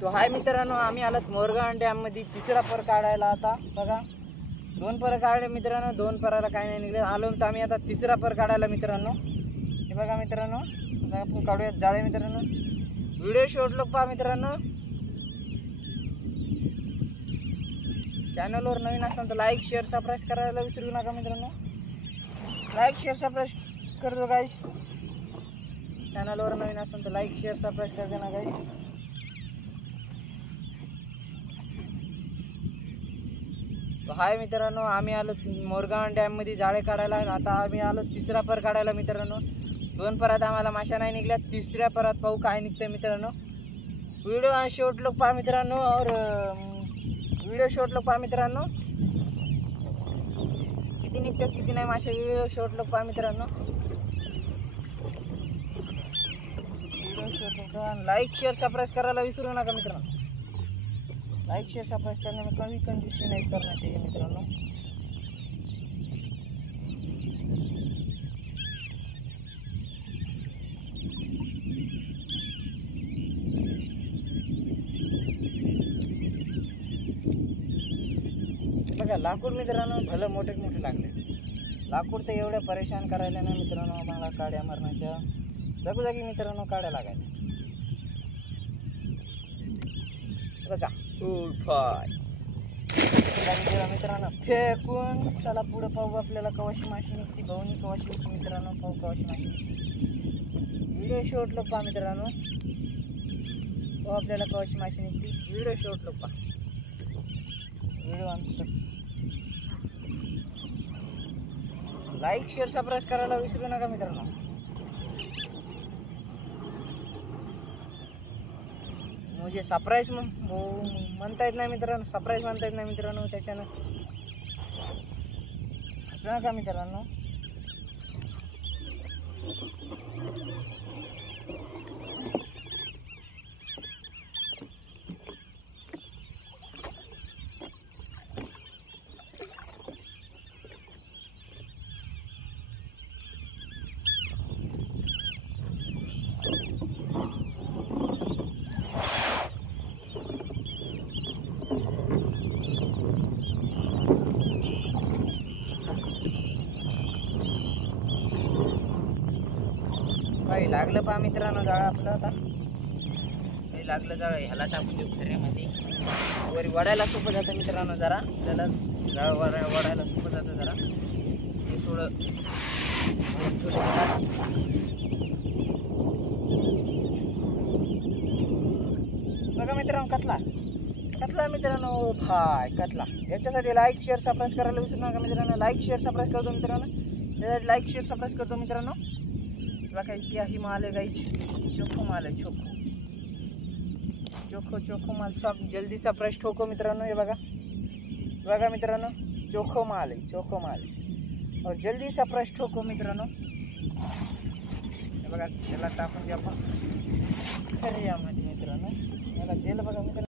तो हाय मित्रांनो, आम्ही आलोत मोरगाव डॅम मध्ये तिसरा पर काढायला. आता बघा 2 पर काढले मित्रांनो, 2 पराला काही नाही निघले. आलो तर आम्ही आता तिसरा पर काढायला मित्रांनो. हे बघा मित्रांनो, आता आपण काढूयात जाळे मित्रांनो. व्हिडिओ शॉर्ट लोक पहा मित्रांनो. चॅनलवर नवीन असताना तर लाईक शेअर सबस्क्राईब करायला विसरू नका मित्रांनो. लाईक शेअर सबस्क्राईब कर दो गाइस. चॅनलवर नवीन असताना तर लाईक शेअर सबस्क्राईब कर देना गाइस. तो हाय मित्रांनो, आम्ही आलो मोरगाव डॅम मध्ये जाळे काढायला. आता आम्ही आलो तिसरा पर काढायला मित्रांनो. 2 परात आम्हाला माशा नाही निघल्या, तिसऱ्या परात पाहू काय निघतंय मित्रांनो. व्हिडिओ शॉर्ट लोक पहा मित्रांनो. और व्हिडिओ शॉर्ट लोक पहा मित्रांनो. किती निघतात किती नाही मासे, व्हिडिओ शॉर्ट लोक पहा मित्रांनो. व्हिडिओ शॉर्ट लोक लाईक शेअर सबस्क्राईब करायला विसरू नका मित्रांनो. लाइक शेयर सब्सक्राइब करने में कभी कंजूसी नहीं करना चाहिए मित्रांनो. बघा लाकूड मित्रांनो भलं मोठे मोठे लागले. लाकूड तर एवढ्या परेशान करायला ना मित्रांनो, आम्हाला काड्या मारण्याच्या जागोजागी मित्रांनो काड्या लागायला. बघा मित्रांनो फेकून चला पुढे पाहू आपल्याला कवाशी माशी निघती. भाऊनी कवाशी होती मित्रांनो, पाहू कवाशी माशी. व्हिडिओ शॉर्ट लोक पहा मित्रांनो. पाहू आपल्याला कवाशी माशी निघती. व्हिडिओ शॉर्ट लोक पहा. व्हिडिओ लाईक शेअर सबस्क्राईब करायला विसरू नका मित्रांनो. म्हणजे सरप्राईज म्हणता येत नाही मित्रांनो, सरप्राईज म्हणता येत नाही मित्रांनो. त्याच्यानं असं नका मित्रांनो. काही लागलं पहा मित्रांनो जाळं आपलं. आता काही लागलं जाळं, ह्याला टाकून देऊ फेऱ्यामध्ये. वरी वडायला सोपं जातं मित्रांनो. जरा आपल्याला जाळं वडायला सोपं जातं जरा. हे थोडं बघा मित्रांनो, कतला मित्रांनो. भाय कतला. याच्यासाठी लाईक शेअर सबस्क्राईब करायला विसरू नका मित्रांनो. लाईक शेअर सबस्क्राईब करतो मित्रांनो. त्यासाठी लाईक शेअर सबस्क्राईब करतो मित्रांनो. बघा क्या ही माल है गाइस. चोखो माल है, चोखो माल. सब जल्दी सबस्क्राईब ठोको मित्रांनो. हे बघा मित्रांनो, चोखो माल है और जल्दी सबस्क्राईब ठोको मित्रांनो. हे बघा त्याला टाकून द्या आपण खऱ्यामध्ये मित्रांनो. याला गेलं बघा मित्रांनो.